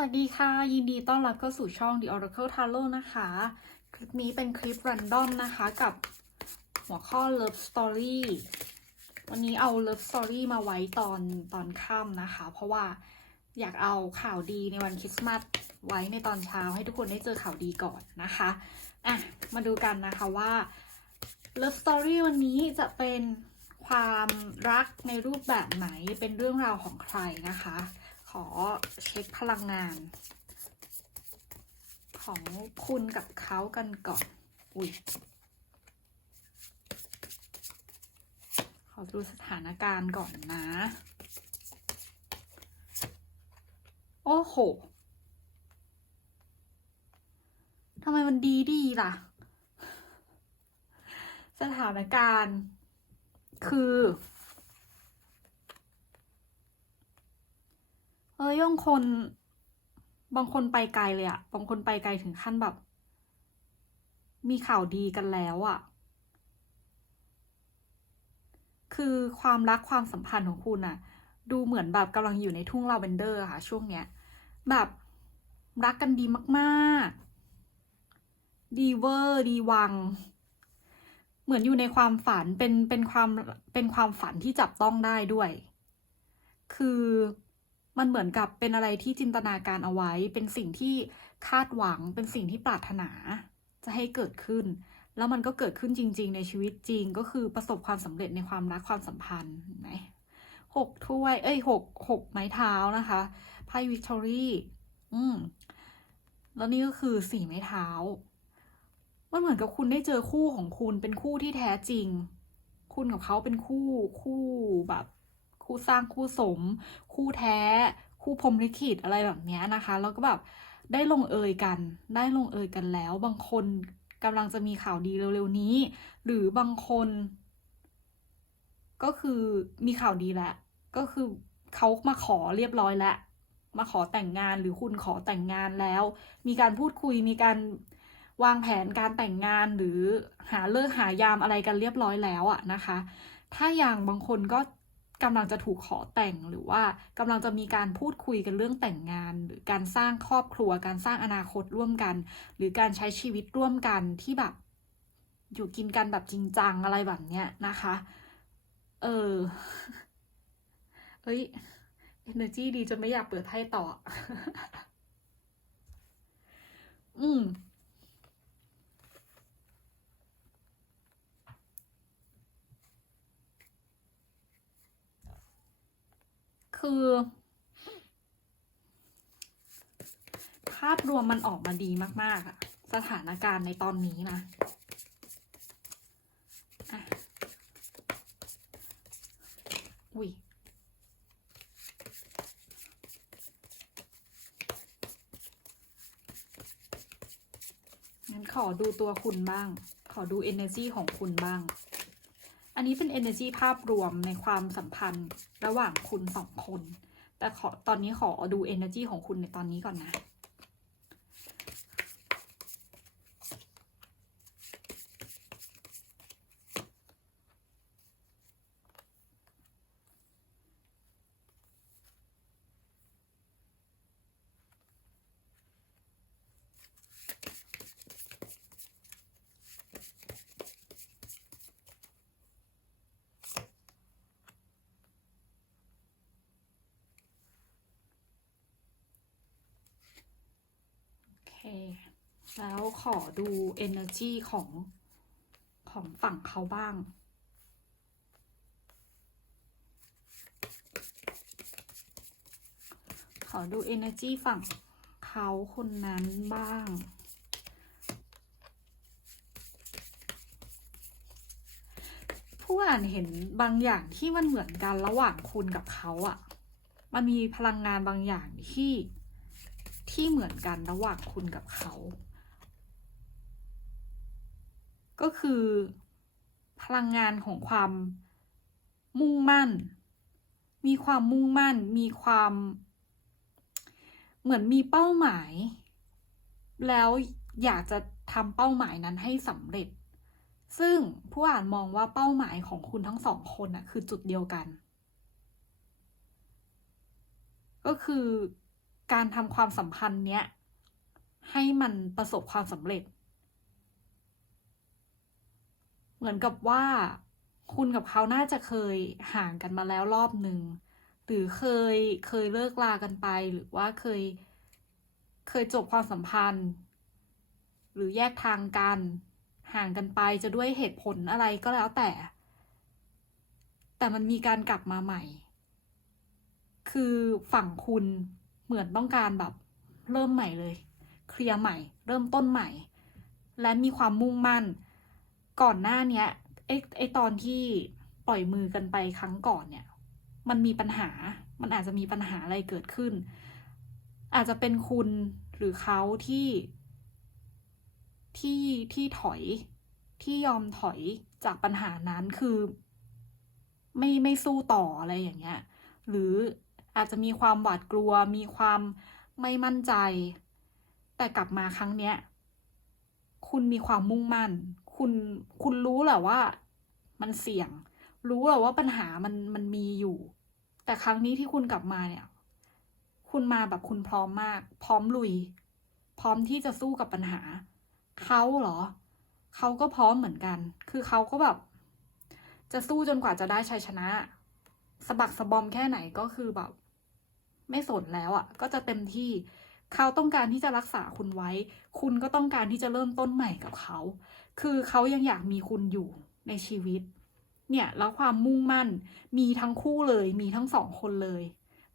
วัสดีค่ะ ยินดีต้อนรับเข้าสู่ช่อง The Oracle Tarot นะคะ คลิปนี้เป็นคลิป random นะคะกับหัวข้อ Love Story วันนี้เอา Love Story มาไว้ตอนตอนค่ำนะคะ เพราะว่าอยากเอาข่าวดีในวันคริสต์มาสไว้ในตอนเช้าให้ทุกคนได้เจอข่าวดีก่อนนะคะอะมาดูกันนะคะว่า Love Story วันนี้จะเป็นความรักในรูปแบบไหนเป็นเรื่องราวของใครนะคะ ขอเช็คพลังงาน ของคุณกับเขากันก่อน อุ้ยขอดูสถานการณ์ก่อนนะ โอ้โหทำไมมันดีดีล่ะ สถานการณ์คือ เอ้ ยบางคน บางคนไปไกลเลยอะบางคนไปไกลถึงขั้นแบบ มีข่าวดีกันแล้วอะคือความรักความสัมพันธ์ของคุณอะดูเหมือนแบบกำลังอยู่ในทุ่งลาเวนเดอร์ค่ะ ช่วงเนี้ย แบบรักกันดีมากๆ ดีเวอร์ ดีวัง เหมือนอยู่ในความฝันเป็นเป็นความเป็นความฝันที่จับต้องได้ด้วย คือ มันเหมือนกับเป็นอะไรที่จินตนาการเอาไว้ เป็นสิ่งที่คาดหวัง เป็นสิ่งที่ปรารถนา จะให้เกิดขึ้น แล้วมันก็เกิดขึ้นจริง ๆ ในชีวิตจริง ก็คือประสบความสำเร็จในความรักความสัมพันธ์เห็นไหมหกถ้วย เอ้ยหกหกไม้เท้านะคะไพ่วิกตอรี่อืมแล้วนี่ก็คือสี่ไม้เท้า มันเหมือนกับคุณได้เจอคู่ของคุณเป็นคู่ที่แท้จริง คุณกับเขาเป็นคู่คู่แบบ คู่สร้างคู่สม คู่แท้ คู่พรมลิขิตอะไรแบบนี้นะคะ แล้วก็แบบได้ลงเอยกัน ได้ลงเอยกันแล้ว บางคนกำลังจะมีข่าวดีเร็วๆนี้ หรือบางคน ก็คือมีข่าวดีแล้วก็คือเขามาขอเรียบร้อยแล้วมาขอแต่งงานหรือคุณขอแต่งงานแล้ว มีการพูดคุยมีการวางแผนการแต่งงานหรือหาเลิกหายามอะไรกันเรียบร้อยแล้วอะนะคะ ถ้าอย่างบางคนก็ กำลังจะถูกขอแต่งหรือว่ากำลังจะมีการพูดคุยกันเรื่องแต่งงาน หรือการสร้างครอบครัว การสร้างอนาคตร่วมกัน หรือการใช้ชีวิตร่วมกันที่แบบ อยู่กินกันแบบจริงจังอะไรแบบเนี้ยนะคะ เออเฮ้ย energy ดีจนไม่อยากเปิดไพ่ต่อ อืม คือ ภาพรวมมันออกมาดีมาก ๆอะสถานการณ์ในตอนนี้นะอะอุ้ยงั้นขอดูตัวคุณบ้าง ขอดู energy ของคุณบ้าง อันนี้เป็น energy ภาพรวมในความสัมพันธ์ระหว่างคุณสองคน แต่ขอตอนนี้ขอดู energy ของคุณในตอนนี้ก่อนนะ โอเค แล้วขอดู energy ของของฝั่งเขาบ้าง ขอดู energy ฝั่งเขาคนนั้นบ้างผู้อ่านเห็นบางอย่างที่มันเหมือนกันระหว่างคุณกับเขาอะมันมีพลังงานบางอย่างที่ที่เหมือนกันระหว่างคุณกับเขา ก็คือ พลังงานของความมุ่งมั่น มีความมุ่งมั่น มีความ เหมือนมีเป้าหมาย แล้วอยากจะทำเป้าหมายนั้นให้สำเร็จ ซึ่งผู้อ่านมองว่าเป้าหมายของคุณทั้งสองคนน่ะคือจุดเดียวกัน ก็คือการทำความสัมพันธ์เนี้ยให้มันประสบความสำเร็จ เหมือนกับว่า คุณกับเขาน่าจะเคยห่างกันมาแล้วรอบหนึ่งหรือเคยเคยเลิกลากันไปหรือว่าเคย เคยจบความสัมพันธ์ หรือแยกทางกัน ห่างกันไปจะด้วยเหตุผลอะไรก็แล้วแต่ แต่มันมีการกลับมาใหม่ คือฝั่งคุณเหมือนต้องการแบบ เริ่มใหม่เลย เคลียร์ใหม่ เริ่มต้นใหม่ และมีความมุ่งมั่น ก่อนหน้าเนี้ยไอ้ไอ้ตอนที่ปล่อยมือกันไปครั้งก่อนเนี่ย มันมีปัญหา มันอาจจะมีปัญหาอะไรเกิดขึ้น อาจจะเป็นคุณหรือเขาที่ที่ที่ถอยที่ยอมถอยจากปัญหานั้นคือ ไม่ไม่สู้ต่ออะไรอย่างเงี้ย หรืออาจจะมีความหวาดกลัว มีความไม่มั่นใจ แต่กลับมาครั้งเนี้ย คุณมีความมุ่งมั่น คุณคุณรู้แหละว่า มันเสี่ยง รู้แหละว่าปัญหามันมันมีอยู่ แต่ครั้งนี้ที่คุณกลับมาเนี่ย คุณมาแบบคุณพร้อมมาก พร้อมลุย พร้อมที่จะสู้กับปัญหาเขาเหรอเขาก็พร้อมเหมือนกัน คือเขาก็แบบ จะสู้จนกว่าจะได้ชัยชนะสะบักสะบอมแค่ไหนก็คือแบบ ไม่สนแล้วอะ่ะ ก็จะเต็มที่เขาต้องการที่จะรักษาคุณไว้ คุณก็ต้องการที่จะเริ่มต้นใหม่กับเขา คือเขายังอยากมีคุณอยู่ในชีวิต เนี่ยแล้วความมุ่งมั่นมีทั้งคู่เลยมีทั้งสองคนเลย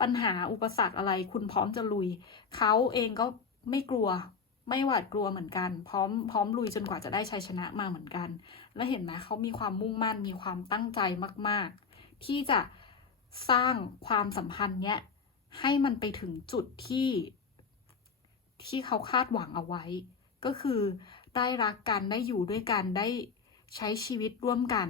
ปัญหาอุปสรรคอะไรคุณพร้อมจะลุย เขาเองก็ไม่กลัวไม่หวาดกลัวเหมือนกัน พร้อมพร้อมลุยจนกว่าจะได้ชัยชนะมาเหมือนกัน แล้วเห็นไหมเขามีความมุ่งมั่นมีความตั้งใจมาก ๆ ที่จะสร้างความสัมพันธ์เนี้ยให้มันไปถึงจุดที่ที่เขาคาดหวังเอาไว้ ก็คือ ได้รักกันได้อยู่ด้วยกันได้ใช้ชีวิตร่วมกัน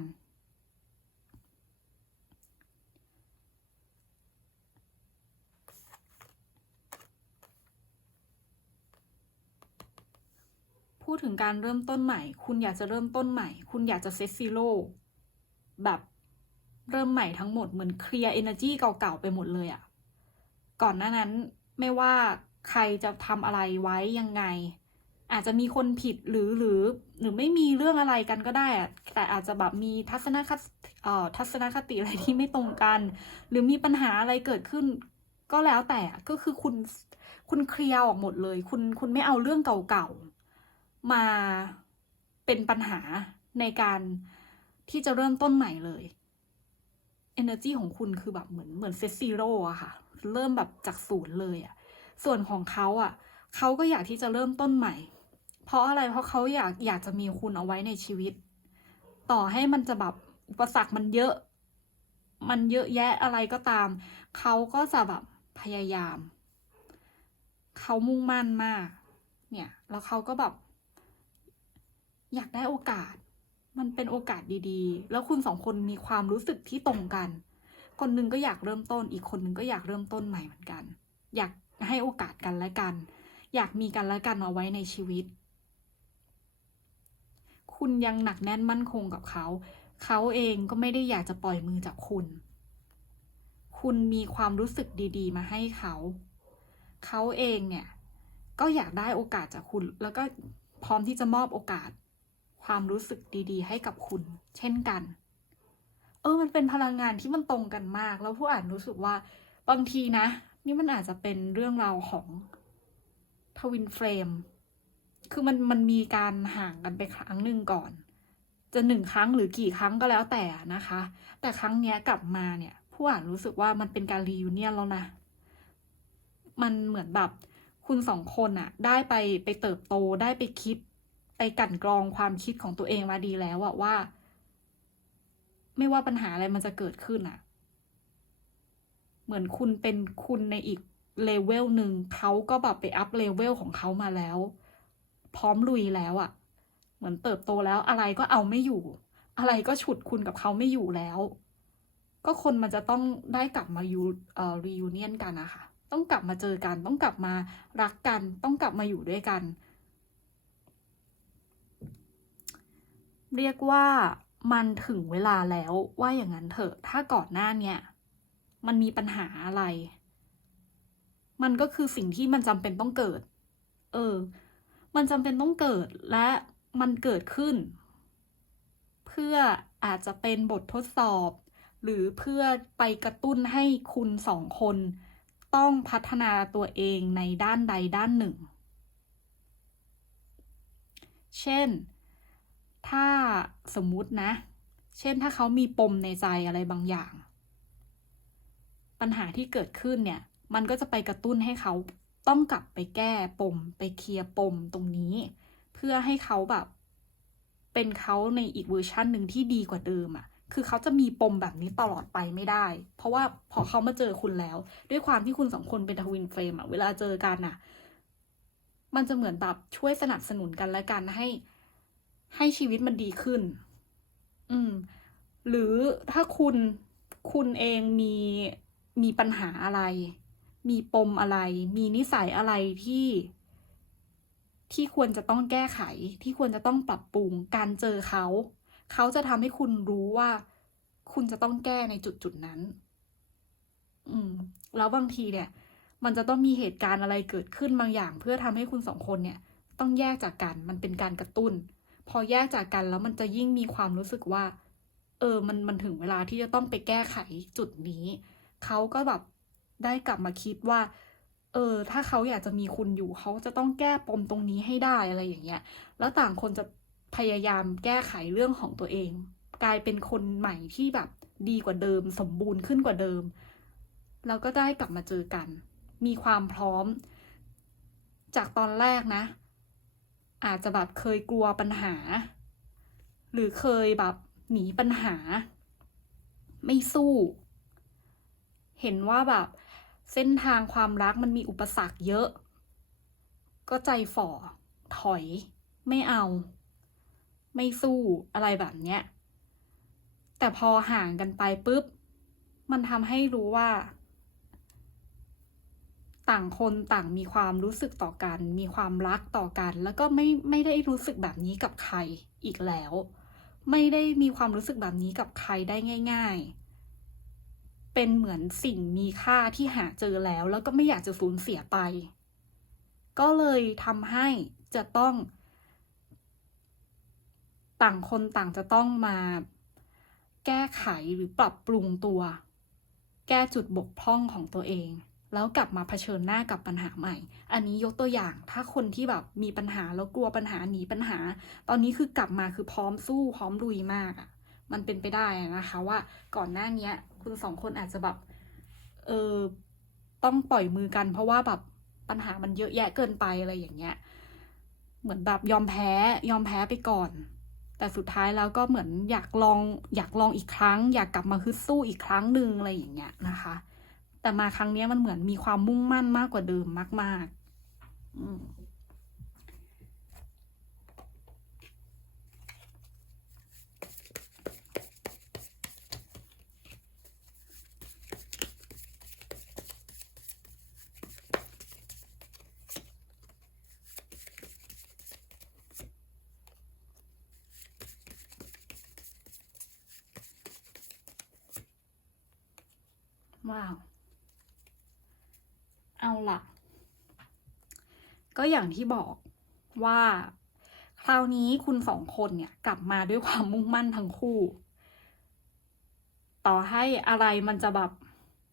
พูดถึงการเริ่มต้นใหม่ คุณอยากจะเริ่มต้นใหม่ คุณอยากจะเซตซีโร่แบบเริ่มใหม่ทั้งหมดเหมือนเคลียร์เอเนอร์จีเก่าๆไปหมดเลยอะก่อนหน้านั้นไม่ว่าใครจะทำอะไรไว้ยังไง อาจจะมีคนผิดหรือหรือหรือไม่มีเรื่องอะไรกันก็ได้อะแต่อาจจะแบบมีทัศนคติเอ่อทัศนคติอะไรที่ไม่ตรงกัน หรือมีปัญหาอะไรเกิดขึ้น ก็แล้วแต่ก็คือคุณคุณเคลียร์ออกหมดเลย คุณคุณไม่เอาเรื่องเก่าๆมาเป็นปัญหาในการที่จะเริ่มต้นใหม่เลย energy ของคุณคือแบบเหมือนเหมือนเซตซีโร่อะค่ะ เริ่มแบบจากศูนย์เลยอะส่วนของเขาอะเขาก็อยากที่จะเริ่มต้นใหม่ เพราะอะไรเพราะเขาอยากอยากจะมีคุณเอาไว้ในชีวิต ต่อให้มันจะแบบอุปสรรคมันเยอะ มันเยอะแยะอะไรก็ตาม เขาก็จะแบบพยายาม เขามุ่งมั่นมาก เนี่ย แล้วเขาก็แบบ อยากได้โอกาส มันเป็นโอกาสดีๆ แล้วคุณสองคนมีความรู้สึกที่ตรงกัน คนหนึ่งก็อยากเริ่มต้น อีกคนหนึ่งก็อยากเริ่มต้นใหม่เหมือนกัน อยากให้โอกาสกันและกัน อยากมีกันและกันเอาไว้ในชีวิต คุณยังหนักแน่นมั่นคงกับเขา เขาเองก็ไม่ได้อยากจะปล่อยมือจากคุณ คุณมีความรู้สึกดีๆ มาให้เขา เขาเองเนี่ย ก็อยากได้โอกาสจากคุณ แล้วก็พร้อมที่จะมอบโอกาส ความรู้สึกดีๆ ให้กับคุณ เช่นกัน เออ มันเป็นพลังงานที่มันตรงกันมาก แล้วผู้อ่านรู้สึกว่าบางทีนะ นี่มันอาจจะเป็นเรื่องราวของทวินเฟรม คือมันมันมีการห่างกันไปครั้งหนึ่งก่อน จะหนึ่งครั้งหรือกี่ครั้งก็แล้วแต่นะคะ แต่ครั้งเนี้ยกลับมาเนี่ยผู้อ่านรู้สึกว่ามันเป็นการรีวิเนียนแล้วนะ มันเหมือนแบบคุณสองคนอะได้ไปไปเติบโตได้ไปคิด ไปกั่นกรองความคิดของตัวเองมาดีแล้วอะว่า ไม่ว่าปัญหาอะไรมันจะเกิดขึ้นอะเหมือนคุณเป็นคุณในอีกเลเวลหนึ่งเขาก็แบบไปอัพเลเวลของเขามาแล้ว พร้อมลุยแล้วอะเหมือนเติบโตแล้วอะไรก็เอาไม่อยู่ อะไรก็ฉุดคุณกับเขาไม่อยู่แล้ว ก็คนมันจะต้องได้กลับมายูเอ่อรียูเนียนกันนะคะต้องกลับมาเจอกัน ต้องกลับมารักกัน ต้องกลับมาอยู่ด้วยกัน เรียกว่ามันถึงเวลาแล้วว่าอย่างนั้นเถอะถ้าก่อนหน้าเนี่ย มันมีปัญหาอะไร มันก็คือสิ่งที่มันจำเป็นต้องเกิด เออ มันจำเป็นต้องเกิดและมันเกิดขึ้น เพื่ออาจจะเป็นบททดสอบ หรือเพื่อไปกระตุ้นให้คุณสองคน ต้องพัฒนาตัวเองในด้านใดด้านหนึ่ง เช่น ถ้าสมมุตินะ เช่นถ้าเขามีปมในใจอะไรบางอย่าง ปัญหาที่เกิดขึ้นเนี่ย มันก็จะไปกระตุ้นให้เขา ต้องกลับไปแก้ปม ไปเคลียร์ปมตรงนี้ เพื่อให้เขาแบบ เป็นเขาในอีกเวอร์ชันหนึ่งที่ดีกว่าเดิมอะ่ะคือเขาจะมีปมแบบนี้ตลอดไปไม่ได้ เพราะว่าพอเขามาเจอคุณแล้ว ด้วยความที่คุณสองคนเป็นทวินเฟรมอะเวลาเจอกันน่ะมันจะเหมือนแบบช่วยสนับสนุนกันและกันให้ ให้ชีวิตมันดีขึ้น อืม หรือถ้าคุณคุณเองมีมีปัญหาอะไร มีปมอะไร มีนิสัยอะไรที่ ที่ควรจะต้องแก้ไข ที่ควรจะต้องปรับปรุง การเจอเขา เขาจะทำให้คุณรู้ว่า คุณจะต้องแก้ในจุดจุดๆนั้น อืม แล้วบางทีเนี่ย มันจะต้องมีเหตุการณ์อะไรเกิดขึ้นบางอย่าง เพื่อทำให้คุณสองคนเนี่ย ต้องแยกจากกัน มันเป็นการกระตุ้น พอแยกจากกันแล้วมันจะยิ่งมีความรู้สึกว่า เออ มันมันถึงเวลาที่จะต้องไปแก้ไขจุดนี้ เขาก็แบบ ได้กลับมาคิดว่า เออ ถ้าเขาอยากจะมีคุณอยู่เขาจะต้องแก้ปมตรงนี้ให้ได้อะไรอย่างเงี้ย แล้วต่างคนจะพยายามแก้ไขเรื่องของตัวเอง กลายเป็นคนใหม่ที่แบบดีกว่าเดิม สมบูรณ์ขึ้นกว่าเดิม แล้วก็ได้กลับมาเจอกัน มีความพร้อม จากตอนแรกนะ อาจจะแบบเคยกลัวปัญหา หรือเคยแบบหนีปัญหา ไม่สู้ เห็นว่าแบบ เส้นทางความรักมันมีอุปสรรคเยอะ ก็ใจฝ่อ ถอย ไม่เอา ไม่สู้อะไรแบบเนี้ย แต่พอห่างกันไปปุ๊บ มันทำให้รู้ว่า ต่างคนต่างมีความรู้สึกต่อกัน มีความรักต่อกัน แล้วก็ไม่ไม่ได้รู้สึกแบบนี้กับใครอีกแล้ว ไม่ได้มีความรู้สึกแบบนี้กับใครได้ง่าย ๆ เป็นเหมือนสิ่งมีค่าที่หาเจอแล้ว แล้วก็ไม่อยากจะสูญเสียไป ก็เลยทำให้จะต้อง ต่างคนต่างจะต้องมา แก้ไขหรือปรับปรุงตัว แก้จุดบกพร่องของตัวเอง แล้วกลับมาเผชิญหน้ากับปัญหาใหม่ อันนี้ยกตัวอย่างถ้าคนที่แบบมีปัญหาแล้วกลัวปัญหาหนีปัญหา ตอนนี้คือกลับมาคือพร้อมสู้พร้อมลุยมากอะ่ะ มันเป็นไปได้นะคะ ว่าก่อนหน้าเนี้ยคุณสองคนอาจจะแบบเออต้องปล่อยมือกัน เพราะว่าแบบปัญหามันเยอะแยะเกินไปอะไรอย่างเงี้ย เหมือนแบบยอมแพ้ยอมแพ้ไปก่อน แต่สุดท้ายแล้วก็เหมือนอยากลองอยากลองอีกครั้ง อยากกลับมาฮึดสู้อีกครั้งหนึ่งอะไรอย่างเงี้ยนะคะ แต่มาครั้งนี้มันเหมือนมีความมุ่งมั่นมากกว่าเดิมมาก ๆ อืม ว้าว ล่ะก็อย่างที่บอกว่า คราวนี้คุณสองคนเนี่ยกลับมาด้วยความมุ่งมั่นทั้งคู่ ต่อให้อะไรมันจะแบบ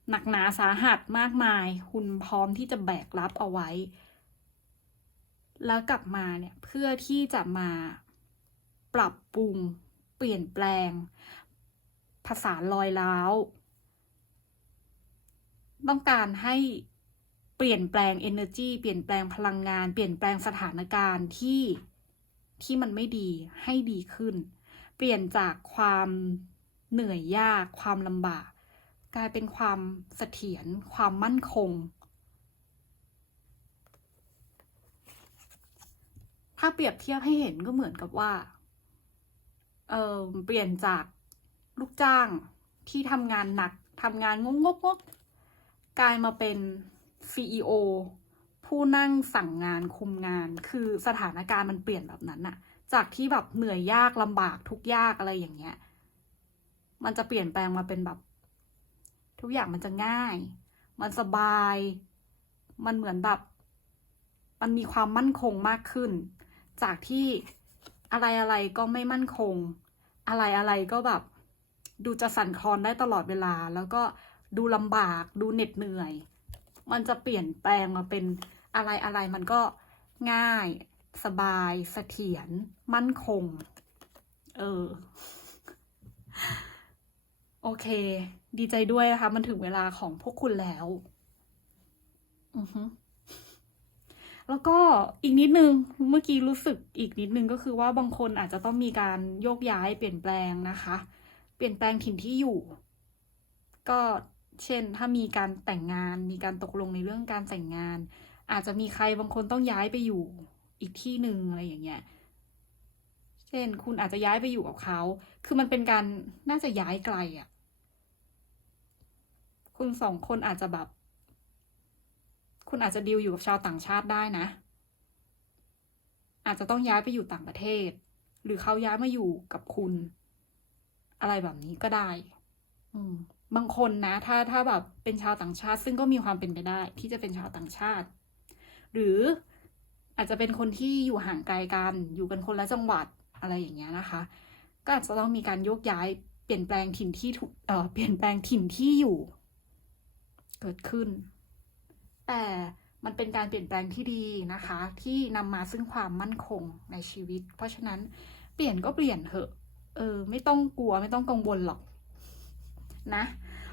หนักหนาสาหัสมากมาย คุณพร้อมที่จะแบกรับเอาไว้ แล้วกลับมาเนี่ยเพื่อที่จะมาปรับปรุง เปลี่ยนแปลง ภาษาลอยล้าว ต้องการให้ เปลี่ยนแปลง energy เปลี่ยนแปลงพลังงาน เปลี่ยนแปลงสถานการณ์ที่ที่มันไม่ดีให้ดีขึ้น เปลี่ยนจากความเหนื่อยยาก ความลำบาก กลายเป็นความเสถียรความมั่นคง ถ้าเปรียบเทียบให้เห็นก็เหมือนกับว่าเออเปลี่ยนจากลูกจ้างที่ทำงานหนักทำงานงงกงกกลายมาเป็น CEO ผู้นั่งสั่งงานคุมงาน คือสถานการณ์มันเปลี่ยนแบบนั้นน่ะจากที่แบบเหนื่อยยากลำบากทุกยากอะไรอย่างเงี้ย มันจะเปลี่ยนแปลงมาเป็นแบบ ทุกอย่างมันจะง่าย มันสบาย มันเหมือนแบบ มันมีความมั่นคงมากขึ้น จากที่อะไรอะไรก็ไม่มั่นคง อะไรอะไรก็แบบ ดูจะสั่นคลอนได้ตลอดเวลา แล้วก็ดูลำบาก ดูเหน็ดเหนื่อย มันจะเปลี่ยนแปลงมาเป็นอะไรอะไรมันก็ง่าย สบายเสถียรมั่นคง เออ โอเค ดีใจด้วยนะคะ มันถึงเวลาของพวกคุณแล้วอือฮึแล้วก็อีกนิดนึง เมื่อกี้รู้สึกอีกนิดนึงก็คือว่าบางคนอาจจะต้องมีการโยกย้ายเปลี่ยนแปลงนะคะ เปลี่ยนแปลงถิ่นที่อยู่ ก็ เช่น ถ้ามีการแต่งงาน มีการตกลงในเรื่องการแต่งงาน อาจจะมีใครบางคนต้องย้ายไปอยู่อีกที่หนึ่งอะไรอย่างเงี้ย เช่น คุณอาจจะย้ายไปอยู่กับเขา คือมันเป็นการน่าจะย้ายไกลอะ่ะ คุณสองคนอาจจะแบบ คุณอาจจะดีลอยู่กับชาวต่างชาติได้นะ อาจจะต้องย้ายไปอยู่ต่างประเทศ หรือเขาย้ายมาอยู่กับคุณ อะไรแบบนี้ก็ได้ อืม บางคนนะ ถ้าถ้าแบบเป็นชาวต่างชาติ ซึ่งก็มีความเป็นไปได้ ที่จะเป็นชาวต่างชาติ หรืออาจจะเป็นคนที่อยู่ห่างไกลกัน อยู่กันคนละจังหวัดอะไรอย่างเงี้ยนะคะ ก็อาจจะต้องมีการโยกย้ายเปลี่ยนแปลงถิ่นที่ถูกเอ่อเปลี่ยนแปลงถิ่นที่อยู่ เกิดขึ้น แต่มันเป็นการเปลี่ยนแปลงที่ดีนะคะ ที่นำมาซึ่งความมั่นคงในชีวิต เพราะฉะนั้นเปลี่ยนก็เปลี่ยนเถอะเออไม่ต้องกลัวไม่ต้องกังวลหรอก นะ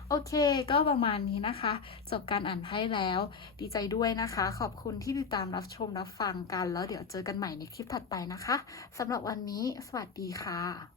โอเค ก็ประมาณนี้นะคะ จบการอ่านไพ่แล้ว ดีใจด้วยนะคะ ขอบคุณที่ติดตามรับชมรับฟังกัน แล้วเดี๋ยวเจอกันใหม่ในคลิปถัดไปนะคะสำหรับวันนี้ สวัสดีค่ะ